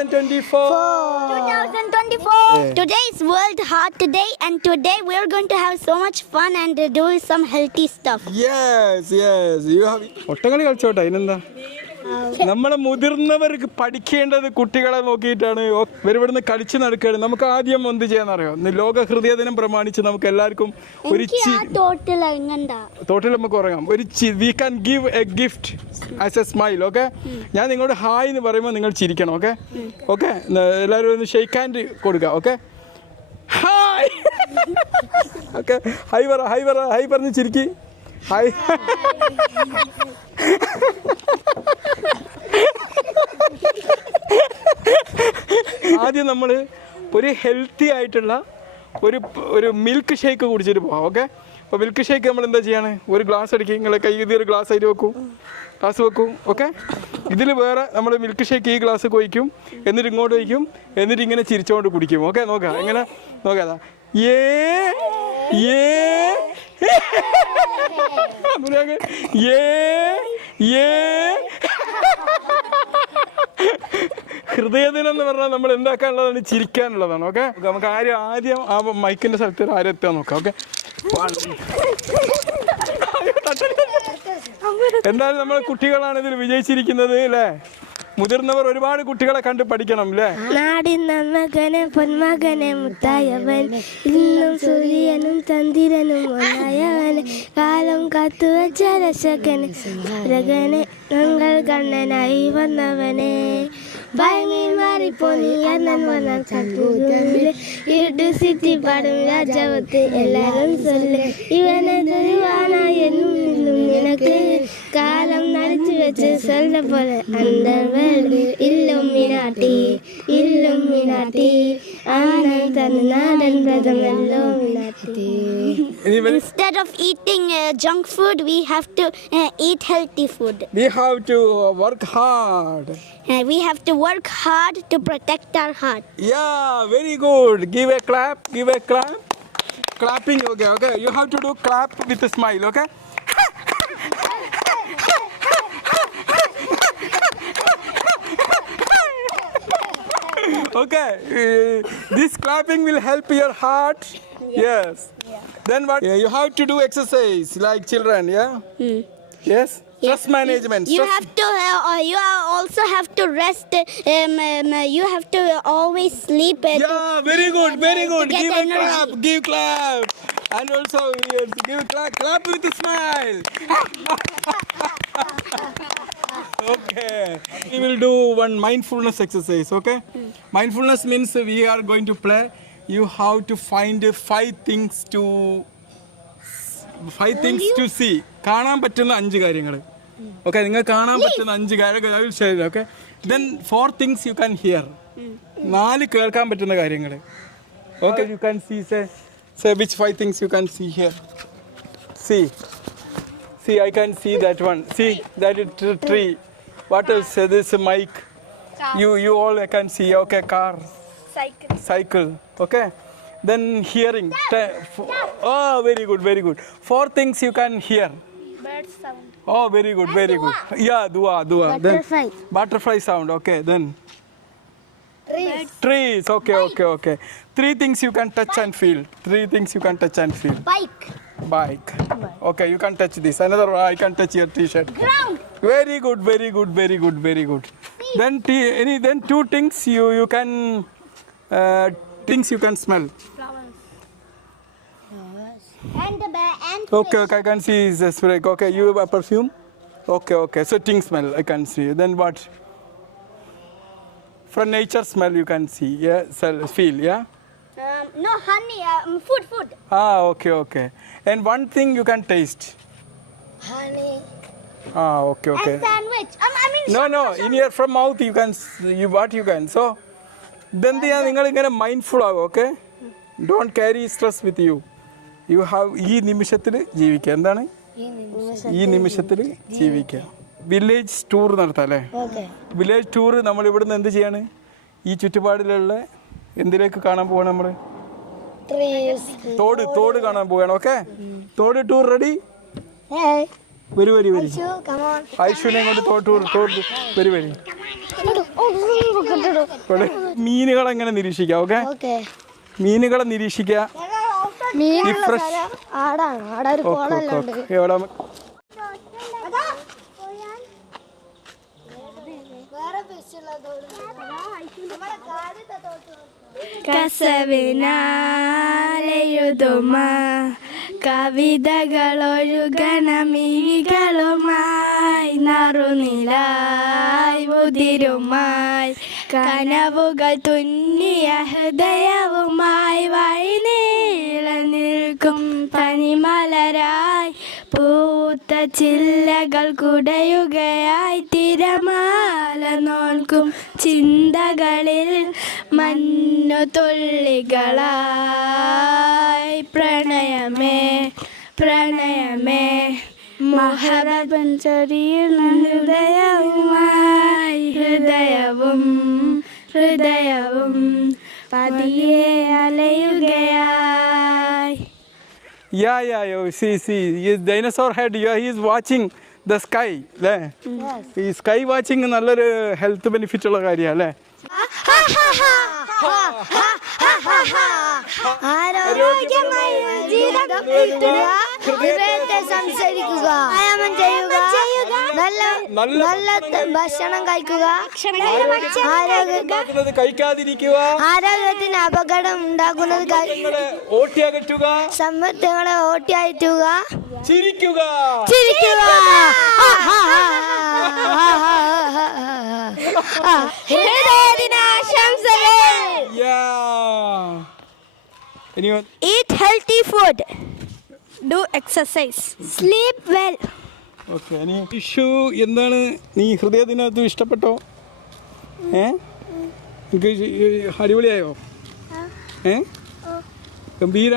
2024. 2024. Today is World Heart Day, and today we are going to have so much fun and do some healthy stuff. Yes. You have. ഒട്ടകളി കളിച്ചോട്ടെ അതിനെന്താ. നമ്മളെ മുതിർന്നവർക്ക് പഠിക്കേണ്ടത് കുട്ടികളെ നോക്കിയിട്ടാണ്. ഇവരിവിടുന്ന് കളിച്ച് നടക്കുകയാണ്. നമുക്ക് ആദ്യം എന്ത് ചെയ്യാന്നറിയോ, ലോക ഹൃദയ ദിനം പ്രമാണിച്ച് നമുക്ക് എല്ലാവർക്കും ഒരു തോട്ടിൽ നമുക്ക് ഉറങ്ങാം. We can give a gift as a smile. Okay, ഞാൻ നിങ്ങളോട് ഹായ് എന്ന് പറയുമ്പോൾ നിങ്ങൾ ചിരിക്കണം. ഓക്കെ ഓക്കെ, എല്ലാവരും ഒന്ന് ഷെയ്ക്ക് ഹാൻഡ് കൊടുക്കുക. Okay, hi. ഓക്കെ, ഹൈ പറഞ്ഞ് ചിരിക്കി. ഹായ്. ആദ്യം നമ്മൾ ഒരു ഹെൽത്തി ആയിട്ടുള്ള ഒരു മിൽക്ക് ഷേക്ക് കുടിച്ചിട്ട് പോകാം. ഓക്കെ, അപ്പോൾ മിൽക്ക് ഷേക്ക് നമ്മൾ എന്താ ചെയ്യാണ്, ഒരു ഗ്ലാസ് അടിക്കും. നിങ്ങളെ കൈ ഒരു ഗ്ലാസ് ആയിട്ട് ഗ്ലാസ് വെക്കും. ഓക്കെ, ഇതിൽ വേറെ നമ്മൾ മിൽക്ക് ഷേക്ക് ഈ ഗ്ലാസ് കൊയ്ക്കും, എന്നിട്ട് ഇങ്ങോട്ട് വയ്ക്കും, എന്നിട്ട് ഇങ്ങനെ ചിരിച്ചുകൊണ്ട് കുടിക്കും. ഓക്കെ, നോക്കാം എങ്ങനെ നോക്കാതാ. ഹൃദയദിനം എന്ന് പറഞ്ഞാൽ നമ്മൾ എന്താക്കാനുള്ളതാണ്, ചിരിക്കാനുള്ളതാണ്. ഓക്കെ, നമുക്ക് ആദ്യം ആ മൈക്കിന്റെ സ്ഥലത്ത് ആരും എത്താൻ നോക്കാം. ഓക്കെ, എന്തായാലും നമ്മൾ കുട്ടികളാണ് ഇതിൽ വിജയിച്ചിരിക്കുന്നത് അല്ലേ. മുതിർന്നവർ ഒരുപാട് കുട്ടികളെ കണ്ട് പഠിക്കണം അല്ലേ. നാടിൻ നന്മകനെ പൊന്മകനെ മുത്തായവൻ, ഇന്നും സൂര്യനും ചന്ദ്രനും ഒന്നായവന്, കാലം കാത്തുവച്ച രക്ഷകന് രകനെ ഞങ്ങൾ കണ്ണനായി വന്നവനെ, ഭയമീൻ മാറിപ്പോ നീ അണ്ണൻ വന്നാൽ കണ്ടുകൂടെ ഇട്ടു സിറ്റി പാടും രാജാവത്ത് എല്ലാരും ചൊല്ല്, ഇവനെ തെരുവാനാ എന്നും നിനക്ക് കാലം നടിച്ചു വെച്ച് சொல்ல പോലെ അണ്ടർവേൾഡ് ഇല്ലുമിനാട്ടി ആനന്ദ നാടൻ പ്രഥമല്ലോമിനാട്ടി. Instead of eating junk food, we have to eat healthy food. We have to work hard. We have to work hard to protect our heart. Yeah, very good. Give a clap. Clapping. Okay. You have to do clap with a smile. Okay. Okay, this clapping will help your heart. Yes. Then what? You have to do exercise like children. Yeah. Yes. Stress management. You have to. You also have to rest. You have to always sleep. Yeah, very good. Give a clap. Give clap. And also give clap with a smile. Okay. We will do one mindfulness exercise. Okay. Mindfulness means we are going to play. You have to find five things to see. കാണാൻ പറ്റുന്ന 5 കാര്യങ്ങൾ. Okay, നിങ്ങൾ കാണാൻ പറ്റുന്ന 5 കാര്യങ്ങൾ. Okay, then 4 things you can hear. 4 കേൾക്കാൻ പറ്റുന്ന കാര്യങ്ങൾ. Okay, you can see say which 5 things you can see here. See, I can see that one. See, that is tree. What else? This mic. You all I can see. Okay, car. Cycle. Okay. Then hearing. Oh, very good. 4 things you can hear. Bird sound. Oh, very good. Yeah, dua. Butterfly. Then butterfly sound. Okay, then trees. Okay. 3 things you can touch and feel. Bike. Okay, you can touch this. Another one, I can touch your t-shirt. Ground. Very good. Then 2 things you can things you can smell. Flowers. And Okay, I can see the spray. Okay, you have a perfume. Okay. So things smell I can see. Then what? From nature smell you can see. Yeah, feel. Yeah. no honey. Food. Okay. And one thing you can taste. Honey. Okay. And sandwich. No. In your from mouth you can. You can. So then നിങ്ങൾ ഇങ്ങനെ mindful ആകും. Okay, don't carry stress with you. You have ഈ നിമിഷത്തിൽ ജീവിക്കുക. എന്താണ് ഈ നിമിഷത്തിൽ ജീവിക്കുക. വില്ലേജ് ടൂർ നടത്താം അല്ലേ. വില്ലേജ് ടൂർ നമ്മൾ ഇവിടുന്ന് എന്ത് ചെയ്യാണ്, ഈ ചുറ്റുപാടിലുള്ള എന്തിലേക്ക് കാണാൻ പോവാണ് നമ്മൾ? തോട് കാണാൻ പോവുകയാണ്. ഓക്കെ, തോട് ടൂർ റെഡി? വരി ഐശ്വര്യം കൊണ്ട് തോട് വരി. മീനുകളെ എങ്ങനെ നിരീക്ഷിക്കാം? Okay, okay. മീനുകളെ നിരീക്ഷിക്കുക. മീനുള്ള fresh. സ്ഥലം ആടാണ്. ആടെ ഒരു കോളെല്ലാം ഉണ്ട്. എവിടെ കസവിനാലെഴുതുമ കവിതകളൊഴുകണമിഴികളുമായി നറുനിലായി ഉതിരുമായി കനവുകൾ തുന്നിയ ഹൃദയവുമായി വഴിനീള നിൽക്കും പനിമലരായി പൂത്ത ചില്ലകൾ കുടയുകയായി തിരമാല നോൽക്കും ചിന്തകളിൽ മഞ്ഞു തുള്ളികളായി പ്രണയമേ പ്രണയമേ മഹബൻ ചൊരിയുന്ന ഹൃദയവുമായി ഹൃദയവും പതിയെ അലയുകയായി. Yeah. See. His dinosaur head. Yeah, he is watching the sky. അല്ലേ? ഈ സ്കൈ വാച്ചിങ് നല്ലൊരു ഹെൽത്ത് ബെനിഫിറ്റ് ഉള്ള കാര്യമാണ് അല്ലേ? ആരോഗ്യമായ ജീവിതം ഹൃദയത്തെ സംസാരിക്കുക, വ്യായാമം ചെയ്യുക, നല്ല ഭക്ഷണം കഴിക്കുക, കഴിക്കാതിരിക്കുക, ആരോഗ്യത്തിന് അപകടം ഉണ്ടാക്കുന്നത് ഓട്ടിയകറ്റുക, സമ്പത്തുകളെ ഓട്ടിയറ്റുക, ചിരിക്കുക. Anyone? Eat healthy food. Do exercise. Sleep well. Okay, ഇനി ഇഷ്യൂ എന്താണ്? നീ ഹൃദയത്തിനകത്ത് ഇഷ്ടപ്പെട്ടോ? എനിക്ക് അടിപൊളിയായോ? ഗംഭീര